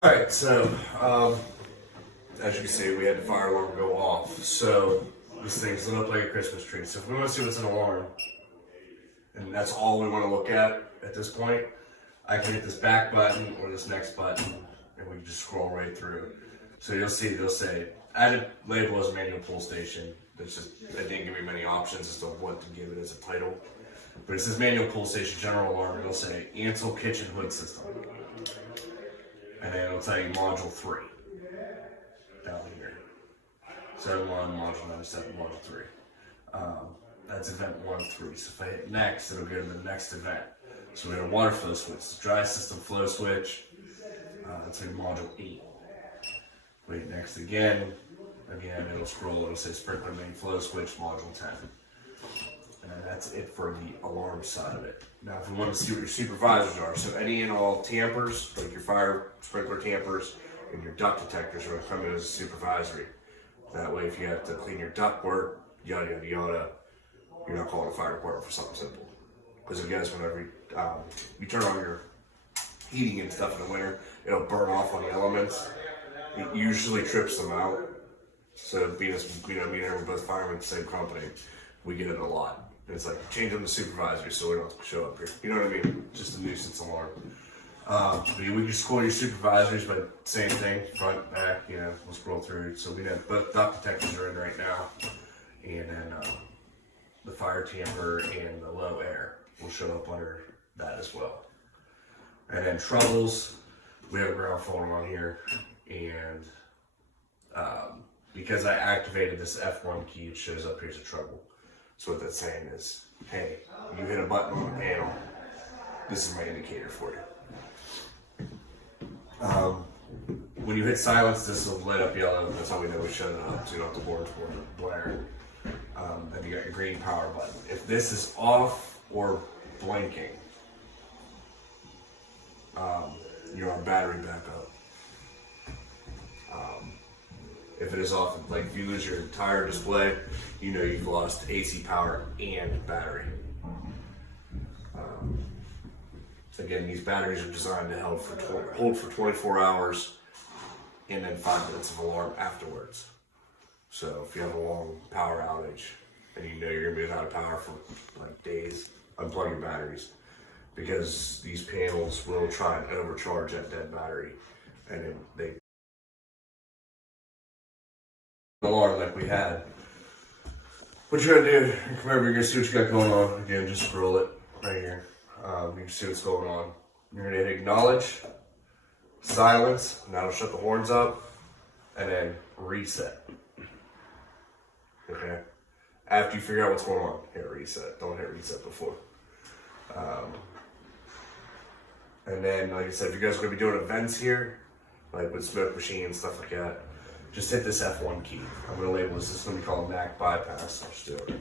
Alright, so as you can see, we had the fire alarm go off. So this thing's lit up like a Christmas tree. So if we want to see what's an alarm, and that's all we want to look at this point, I can hit this back button or this next button, and we can just scroll right through. So you'll see, they'll say, added label as a manual pull station. It's just, it didn't give me many options as to what to give it as a title. But it says manual pull station, general alarm, and it'll say Ansel kitchen hood system. And then it'll tell you module 3 down here. 7-1, module 97, module 3. That's event 1 of 3. So if I hit next, it'll go to the next event. So we have a water flow switch, dry system flow switch. That's like module 8. Wait, next again, it'll scroll, it'll say sprinkler main flow switch, module 10. And that's it for the alarm side of it. Now, if we want to see what your supervisors are, so any and all tampers, like your fire sprinkler tampers and your duct detectors, are going to come in as a supervisory. That way, if you have to clean your duct work, yada yada yada, you're not calling a fire department for something simple. Because I guess whenever you turn on your heating and stuff in the winter, it'll burn off on the elements. It usually trips them out. So being as me and her, we're both firemen at the same company, we get it a lot. And it's like, change them to supervisors so we don't have to show up here. You know what I mean? Just a nuisance alarm. We can scroll your supervisors, but same thing, front, back, we'll scroll through. So we have both duct detectors are in right now. And then the fire tamper and the low air will show up under that as well. And then troubles, we have a ground fault on here. And because I activated this F1 key, it shows up here's a trouble. So what that's saying is, hey, you hit a button on the panel, this is my indicator for you. When you hit silence, this will light up yellow. That's how we know we shut it up, so you don't have to board blare. Then you got your green power button. If this is off or blinking, you're on battery backup. If it is off, like if you lose your entire display, you know you've lost AC power and battery. So again, these batteries are designed to hold for 24 hours and then 5 minutes of alarm afterwards. So if you have a long power outage and you know you're gonna be without a power for like days, unplug your batteries, because these panels will try and overcharge that dead battery, and then they alarm like we had. What you're gonna do, you come over, you're gonna see what you got going on. Again, just scroll it right here. You can see what's going on. You're gonna hit acknowledge, silence, and that'll shut the horns up, and then reset. Okay? After you figure out what's going on, hit reset. Don't hit reset before. And then, like I said, if you guys are gonna be doing events here, like with smoke machine and stuff like that, just hit this F1 key. I'm gonna label this. This is gonna be called MAC bypass. I'll just do it.